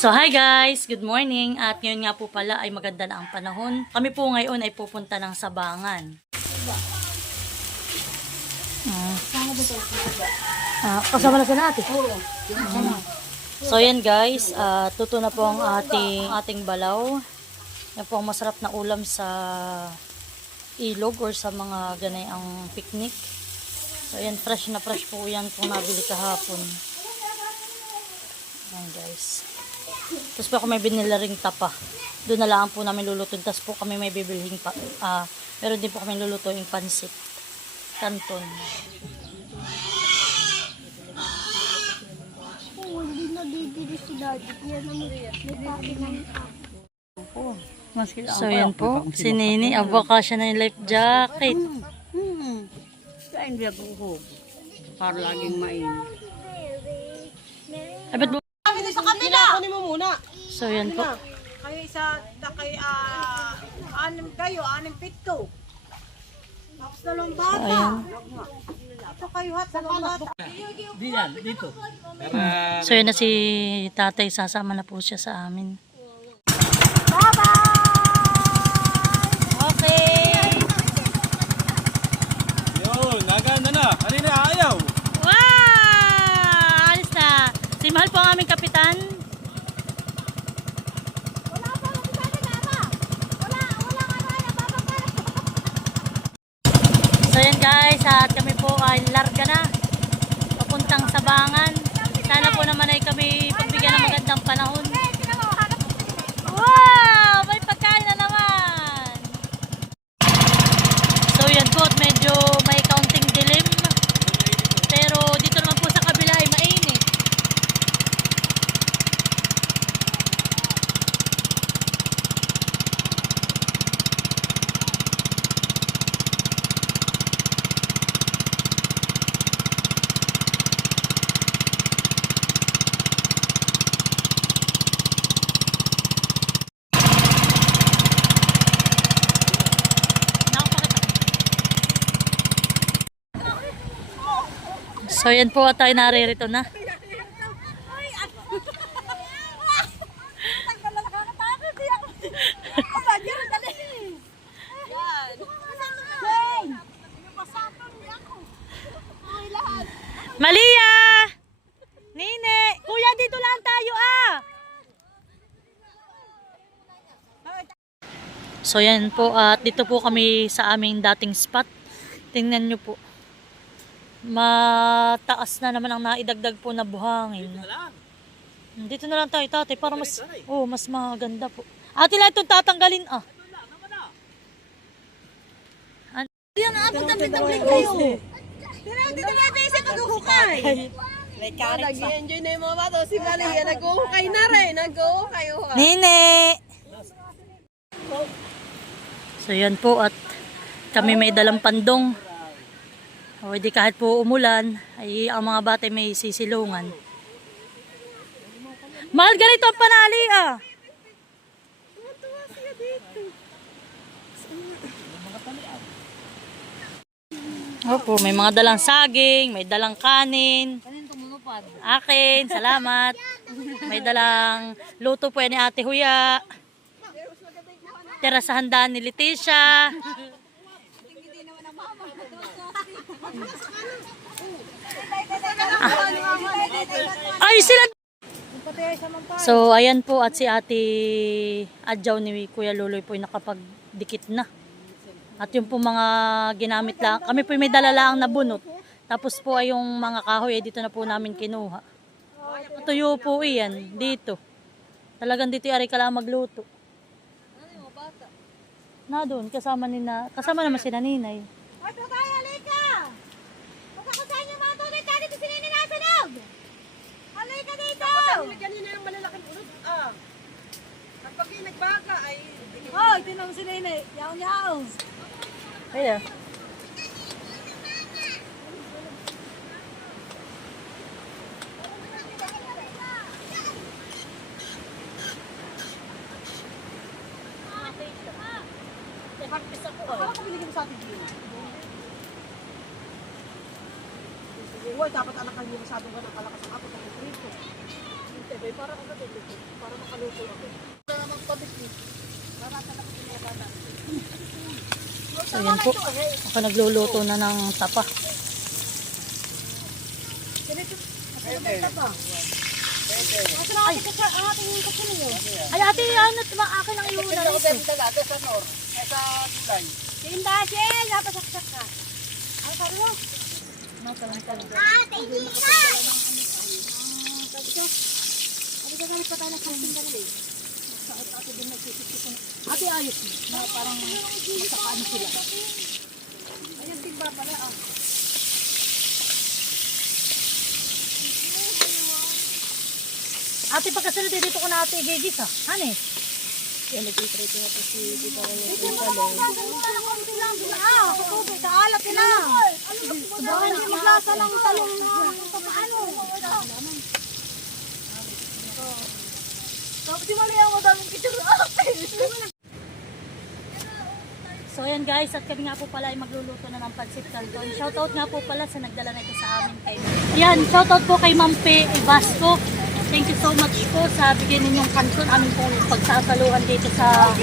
So hi guys, good morning. At ngayon nga po pala ay maganda na ang panahon. Kami po ngayon ay pupunta ng Sabangan. Kasama na sa natin. So yan guys, tuto na po ang ating balaw. Yan po ang masarap na ulam sa ilog or sa mga ganay ang picnic. So yan, fresh na fresh po yan kung nabili kahapon. Yan guys. Tapos po ako may binila ring tapa. Doon na lang po namin lulutuin. Tapos po kami may bibilhing meron din po kami lulutuin pansit. Canton. Hindi nabibili si Daddy. Yan ang may pati ng tapo. So yan po, si Nini, abaka siya ng life jacket. Kaya hindi ako para laging mainit. Abit mo. Sa kabila! Kunin mo muna. So yan po. Kayo isa, anim kayo, anim pitko. Tapos dalawang bata. Ito kayo hat, dalawang bata. Dito. So yan na si tatay, sasama na po siya sa amin. Okay. Yun, naganda na. Kanina ayaw. Wow! Alis na. Si Mahal po ang aming kapitan. So yan guys, at kami po ay larga na. Papuntang Sabangan. Sana po naman ay kami pagbigyan ng magandang panahon. Wow! May pagkain na naman. So yan po, at medyo may kaunting dilim. Pero dito naman po sa kabila ay mainit. So yan po at tayo naririto na. Malia! Nine! Kuya, dito lang tayo So yan po, at dito po kami sa aming dating spot. Tingnan nyo po. Mataas na naman ang naidagdag po na buhangin. Dito na lang tayo, tatay, para mas mas maganda po. Ate lang itong tatanggalin Yan, abot ang pitang-bling kayo. Dito natin isa pag-uhukay. Nag-i-enjoy na yung mga bato. Si Malia, nag-uhukay na rin. Nag-uhukay. Nene! So yan po, at kami may dalang pandong. O di kahit po umulan, ay ang mga bata may sisilungan. Mahal, ganito ang panali Opo, may mga dalang saging, may dalang kanin. Akin, salamat. May dalang luto po yan ni Ate Huya. Tira sa handaan ni Leticia. Ay, sila. So, ayan po, at si Ate Adjaw ni Kuya Luloy po ay nakapagdikit na. At yung po mga ginamit lang, kami po may dala lang na bunot. Tapos po ay yung mga kahoy ay dito na po namin kinuha. Tuyo po iyan, dito. Talagang dito ay ka lang magluto. Na doon, kasama naman si Naninay. Ay, tatay, halika! Magkakasahin niyo mga tunay tayo dito si Nini nasa loob! Halika dito! Kanina yung malalaking ulot. Kapag yung nagbaga ay... Oh, tinong si Nini. Yaw-yaw! Kaya. Ako binigyan mo sa atin din. Uy, dapat anak niyo masyadong ganang kalakas ang apo ng Kristo. So yan po. Ako nagluluto na ng tapa. Ay ate, ano, akin ang iuna rito. Tindasin, napasaksak ka. Ang sabi mo? Ate, hindi na! Sabi ka galit pa tayo ng kamping ka nila. Ate ayos na parang masakaan sila. Ayun, tigba pala ah. Ate pagkasunod dito ko na ate gigis ha. Hani? Ito mo naman gagawin mo ng konti lang. Ah, sa tubig, sa alat nila. Baka hindi maglasa ng talong na paano. Di mali ang madaming picture. So ayan guys, at kami nga po pala ay magluluto na ng pancit canton. Shoutout nga po pala sa nagdala na ito sa amin kay Ayan, shoutout po kay Ma'am Pe Basco. Thank you so much po sa bigay ninyong canton. Amin pong pagsasaluhan dito sa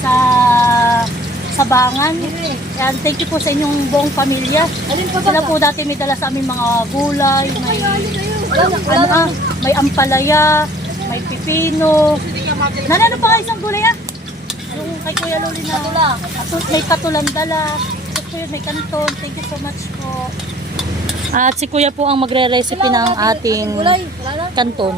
sa Sabangan. Ayan, thank you po sa inyong buong pamilya. Sila po dati may dala sa amin mga gulay, may ampalaya, may pipino. Nanano pa nga isang gulay ah? Yung kay Kuya Loli na may katulan dala. So po yun, may kanton. Thank you so much po. At si Kuya po ang magre-recipe ng ating kanton.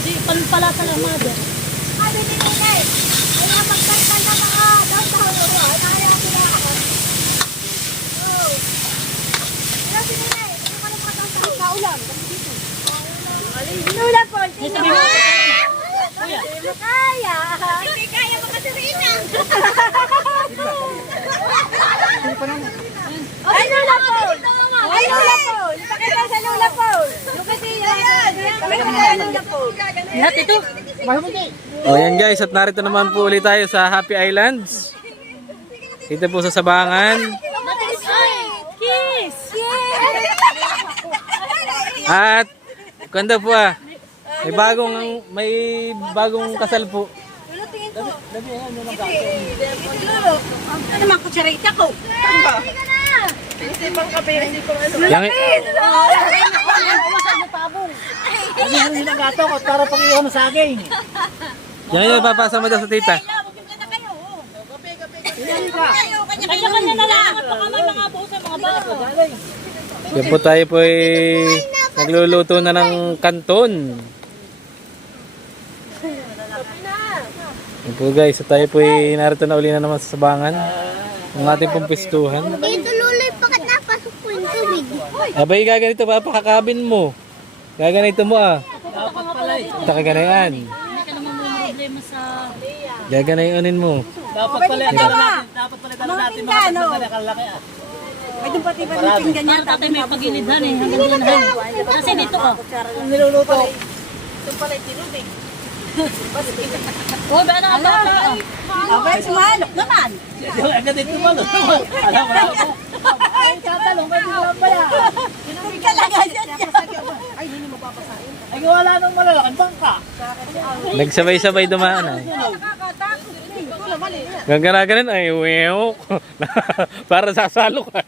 Hindi, pala sa lamada. Sabi ni Ninay, ay pagkantan ng mga downtown o naya sila ako. Oh. Ano si Ninay? Ano ka ng mga downtown? Kaulam, kasi dito. Hinula po. Sabi mo, Kuya. Kaya. Hindi kaya makasirina. Ay, Lula po! Ay, Lula po! Ipakita sa Lula po! Yung kasi yan. Lula po. Lahat ito. O yan guys, at narito naman po ulit tayo sa Happy Islands. Dito po sa Sabangan. Kiss! At kanda po may bagong kasal po. Ano naman kutsarita ko? Isipang kape, isipang ano. Yang Yan yung papasama daw sa tita. Kanya-kanya na lang at baka may mga buo sa mga bago. Yan po tayo po ay nagluluto na ng kanton. Yan po guys, so tayo po ay narito na uli na naman sa Sabangan. Ang ating pong pistuhan. Dito luloy pagkat napasok po yung tubig. Abay, gaganito pa, pakakabin mo. Gaganito mo ah. Takaganayan. Hindi ka naman may problema sa... Gaganayanin mo. Dapat pala dala natin mga kalaki ah. Ay, doon pati pa yung pinggan niya. Parang tatay may pagilidhan eh. Hanggang dyan. Kasi dito ka. Ang niluluto. Doon pala yung tinubig. Oh, ba na ba? Okay, sumalok naman. Agad ito malo. Alam mo na ako. Ay, tatalong ba yung pala? Tinubig ka lang dyan. Ay, hindi mo papasahin. Ay, wala nang malalaking bangka. Nagsabay-sabay dumaan ah. Nakakatakot. Ito naman eh. Gagana-ganan ay wew. Para sasalo ka.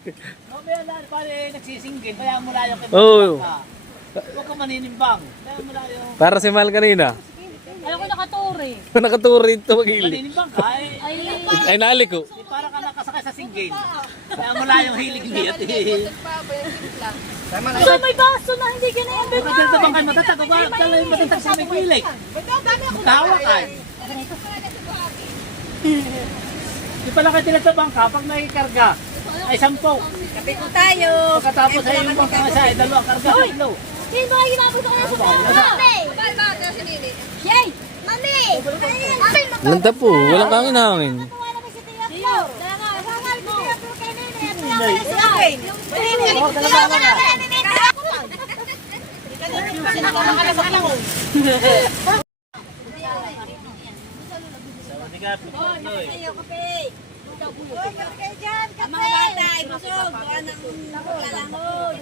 Mamaya na, pare, nagsisinggin, kaya mula yung Oo. Huwag ka maninimbang. Kaya mula yung Para si Mal kanina. Ayaw ko nakaturi. Nakaturo ito magili. maninimbang ka, Ay nalik ko. para ka nakasakay sa singgin. Kaya mula yung hilig niya. So may baso na hindi ganyan. Maganda bang kayo matatag? Kala yung matatag sa may pilik. Magkahawa ka. Di pala kayo tinatabang ka pag may karga. Ay, 10. Kape ko tayo. Pagkatapos ay yung bangka sa ay 2 karga. 3. Sino ba yung ginagawa ko na sa Mami! Yay! Mami! Lanta po, walang kangin hangin. Wala naman si Tia Flor. Sangal mo. Tuloy. Mga bata, ibusog. Buka ng lalangon.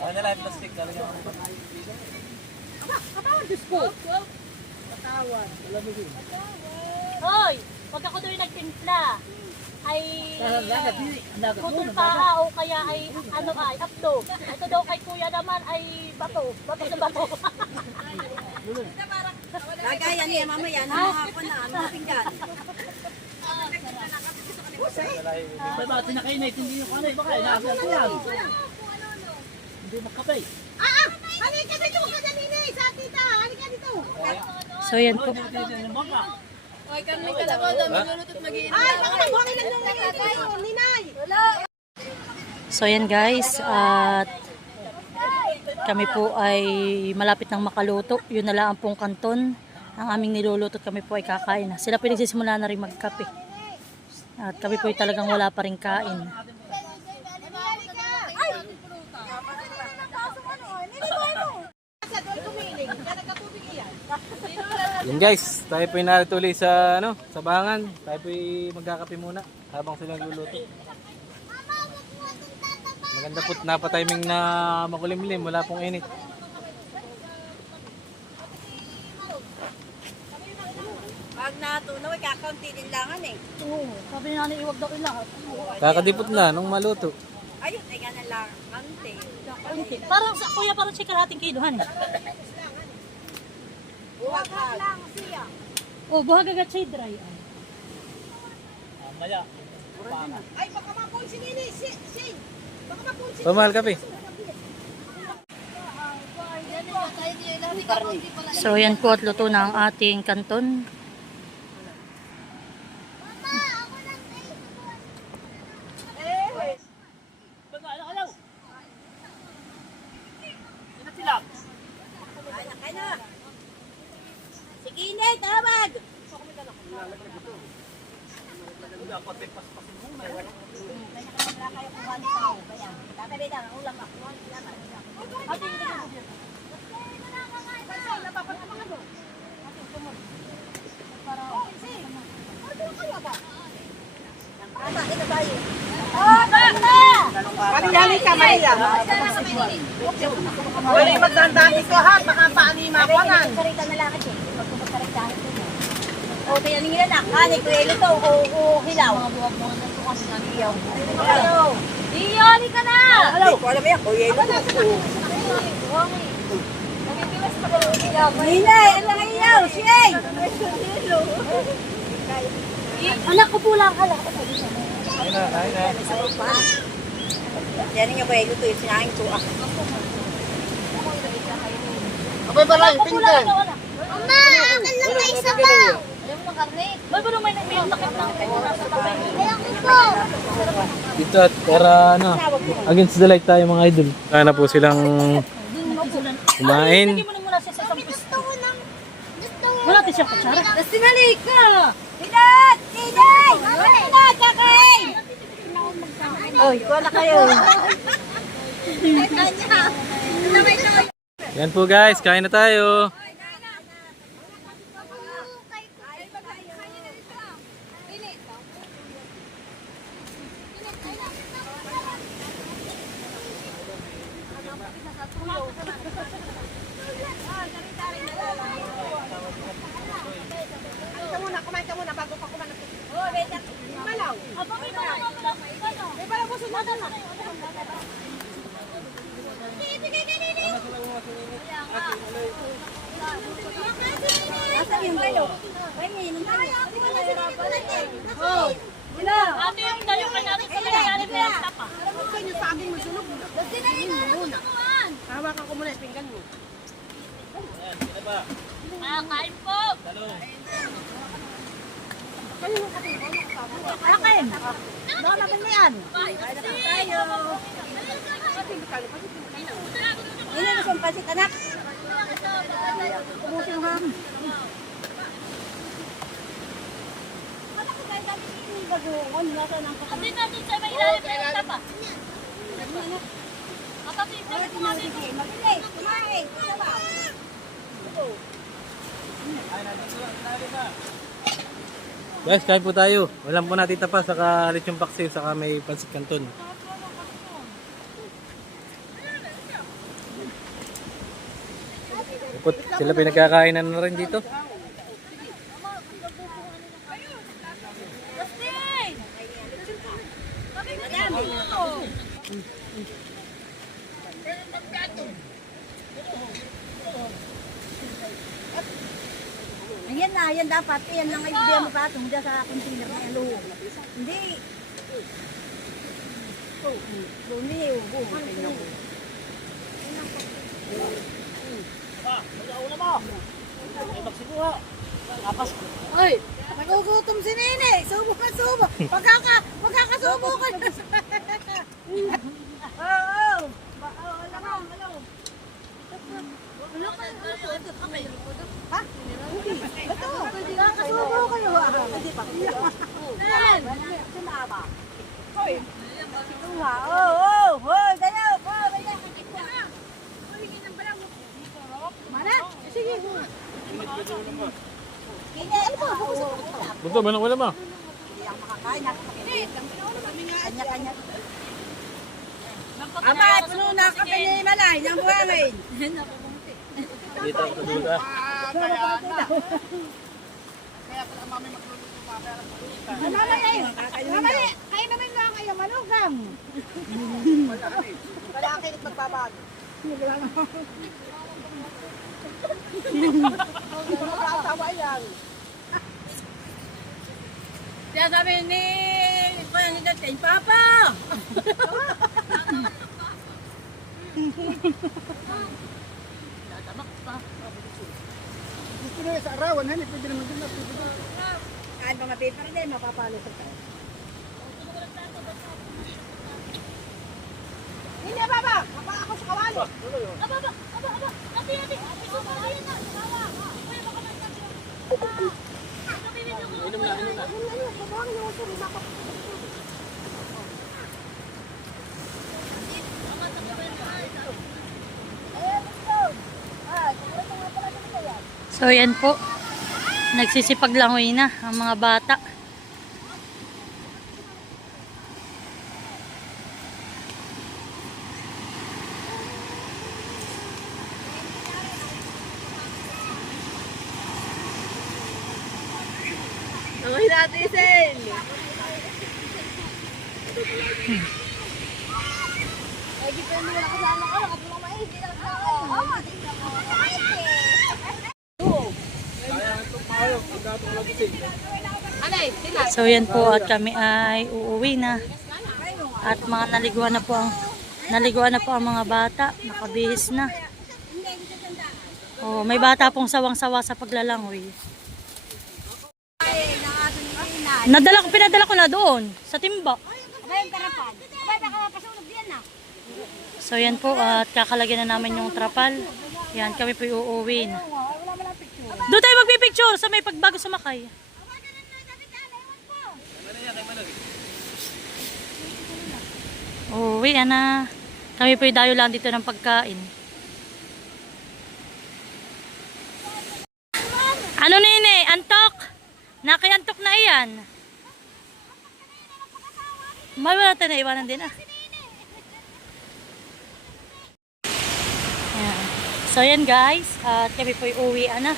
Ano na lang, plastic. Talaga. Hoy, pag ako daw yung nagtimpla, ay putol pa o kaya ay ano ay apdo. Ito daw kay kuya naman ay bato. Bato na bato. Lagayan niya mamaya ng mga mga pinggan. May mga tinakainit, hindi yung kanay. Baka inaasal ko yan. Hindi makapay. Halika dito ka kanina sa tita. Halika dito. So yan po. Yung baka. Ay, kami kalabaw daw. Maglulutot mag-iinit. Ay, baka mabuhay lang yung ninay. Wala. So yan guys, at kami po ay malapit ng makaluto. Yun na lang pong kanton. Ang aming niluluto kami po ay kakain na. Sila pinagsisimula na rin magkape. At kami po ay talagang wala pa rin kain. Yan guys, tayo po yung narito ulit sa, sa bahangan. Tayo po yung magkakape muna habang silang luluto. Maganda po, napatiming na makulimlim, wala pong init. Pag natunaw, ay kakaunti din langan eh. Oo, sabi nga ni iwag daw ilahat. Kakadipot na nung maluto. Ayun, ay ganun lang. Ante. Parang sa kuya, parang si kalahating kilohan. Buwag Lang siya. Oh, buhag agad siya dry. Ay. Maya. Ay, baka mabuhay si Nini. Sing. Baka mabuhay si Pamahal kape. So yan po at luto na ang ating kanton. Baga, alaw. Ingat sila. Ay na. Sige, Inay, tawag. Hali ka, Maria. Wala yung magdandaan dito ha. Baka paanima ko na. Karita na lang ito. Pagkukaritahin ko na. O, kaya nila na. Kani ko yung ito. O, hilaw. Mga buwag-buwag na ito kasi naniyaw. Hello. Iyo, hali ka na. Hello. Wala ba yan? O, yelo ko. Ninay, ano nga iyaw? Siyay. Anak ko po lang kala. Ayun na, ayun na. Yan niyo ba yung luto yung sinaing ko. Abay ba lang, pinggan. Mama, akan lang na isa ba? May ba naman may takip ng nasa tabay? Dito at para against the light tayo mga idol. Sana po silang kumain. Hindi mo na muna siya sa isang pisto. Wala tayo siyang kutsara. Tapos sinalik ka! Tinat! Tinay! Tinat! Kakain! Oy, wala kayo. Yan po guys, kain na tayo. Kumain ka muna bago pa kumain. Oh, beta. Malaw. Aba, may mga wala. May pala buso na doon. Nasaan yung balo? Kaya yun ang balo. Oh. Ate yung dayo ka natin sa nangyayari na yung tapa. Huwag kayo sa akin magsunog. Hawakan ko muna yung pinggan mo. Kain po. Alakin. Baka naman na yan. Hindi na gusto pasit, anak. Ubusin mo ham. Hindi na doon sa may ilalim ng tapa. Kapag yung mga dito. Mabilis, kumain. Sabaw. Guys, kain po tayo. Walang po natin tapa, saka lechong paksiw, saka may pansit canton. Put, sila pinagkakainan na rin dito. Justin! Bakit madami mo? Ayan na, yan dapat. Yan lang ay bigyan mo patong dyan sa container na yan. Luho. Hindi. Lumiw. Ay, nagugutom si Nene. Subo ka, subo. Magkakasubo ka. Oo. Alam mo. Ha? Hindi. Ito. Nakakasubo kayo. Hindi pa. Yan. Sumaba. Hoy. Ito nga. Oh. Hoy, ganyan. Mana? Sige. Kaya ano ba? Buto, manang wala ma. Hindi ako makakain. Kanya-kanya. Aba, puno na kape ni Malay. Nang buhangin. Dito ako sa dulo. Mamaya, kayo naman lang kayo malugam. Wala kayo magbabago. Kaya sabi ni Datin, Papa! Gusto na sa arawan, hani, pwede naman din na. Kahit mga paper din, mapapalo sa tayo. Hindi, Papa! Papa, ako sa kawali! Aba. Ate. Ito pa ayun na. Sawa. Kuya baka magsabi. Inom na. So yan po. Nagsisipaglangoy na ang mga bata. Ay, natin, Sen! Ay, di pa naman nakasama ka. Nakapulong mais. Hindi lang So yan po at kami ay uuwi na. At mga naliguan na po ang mga bata. Nakabihis na. Oh, may bata pong sawang-sawa sa paglalangoy. Pinadala ko na doon sa timba. Abay, yung tarapan. Abay, baka mapasunog diyan na. So yan po at kakalagyan na namin yung trapal. Yan, kami po uuwi na. Doon tayo magpipicture sa may pagbago sumakay. Uuwi na. Kami po dayo lang dito ng pagkain. Ano nini? Antok? Nakiantok na iyan. Wala tayo na iwanan din ah. Ayan. So yan guys, at kami po uwi na.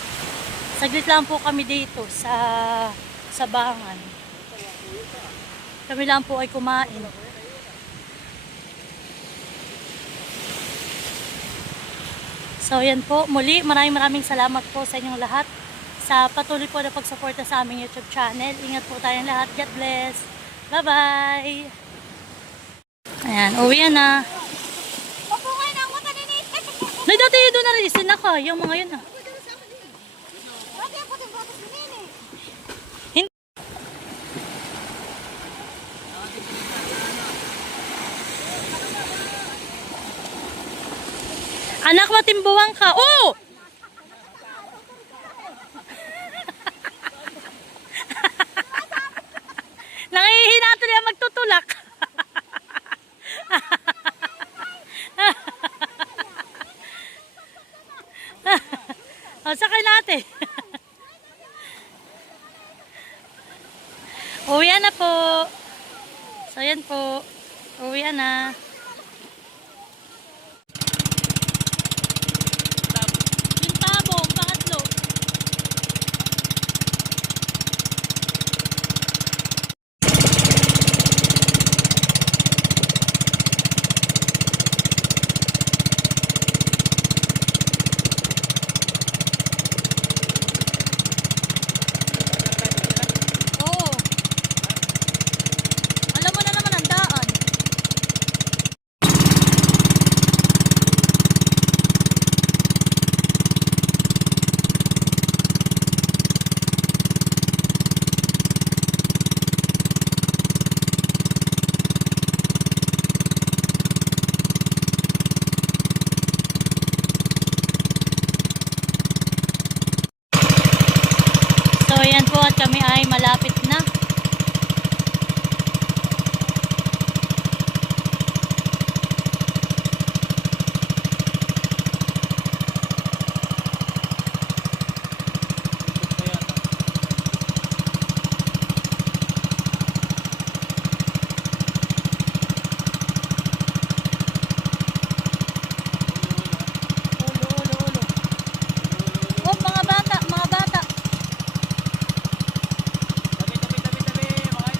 Saglit lang po kami dito sa Bangan. Kami lang po ay kumain. So yan po, muli maraming salamat po sa inyong lahat sa patuloy po na pagsuporta sa aming YouTube channel. Ingat po tayong lahat. God bless. Bye-bye. Ayan, uwi na. Papungay na ako taninit. Nay, dati doon na rin na ka. Yung mga yun ah. Dati ako din batas ni Nene. Hindi. Anak, matimbuwang ka. Oh! Nakita ate. Uwi na po. So, ayan po. Uwi na. Yung tabong, pangatlo. Oo. Alam mo na naman ang daan. So, ayan po at kami ay malapit na. Oh, mga bata, mga bata.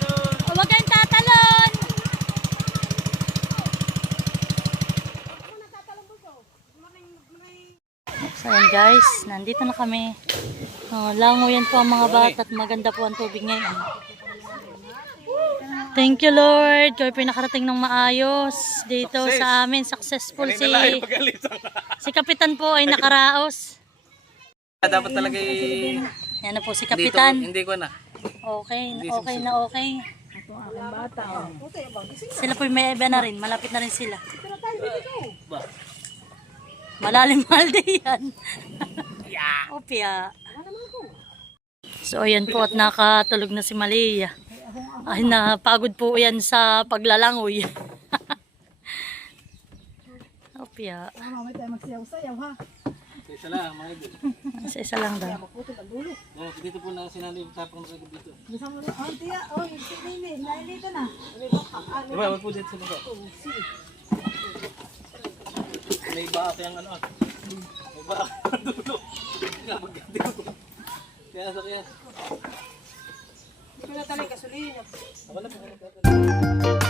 Oh, huwag kayong tatalon. So ayan guys, nandito na kami. Langoy yan po ang mga bata at maganda po ang tubig ngayon. Thank you Lord. Kayo pinakarating ng maayos dito sa amin. Successful si Kapitan po ay nakaraos. Dapat talaga Yan na po si Kapitan. hindi ko na. Okay, okay na okay. Sila po may iba na rin. Malapit na rin sila. Malalim malde yan. Opya. So ayan po at nakatulog na si Malia. Ay napagod po yan sa paglalangoy. Opya. Isa lang, mga idol. Isa lang daw. Dito po na sinanay tapang sa dito. Diba, wag po dito sa baba. May baka yung ano. May baka. Maganda ko. Kaya sa kaya. Hindi ko na talaga gasolina. Ako na po.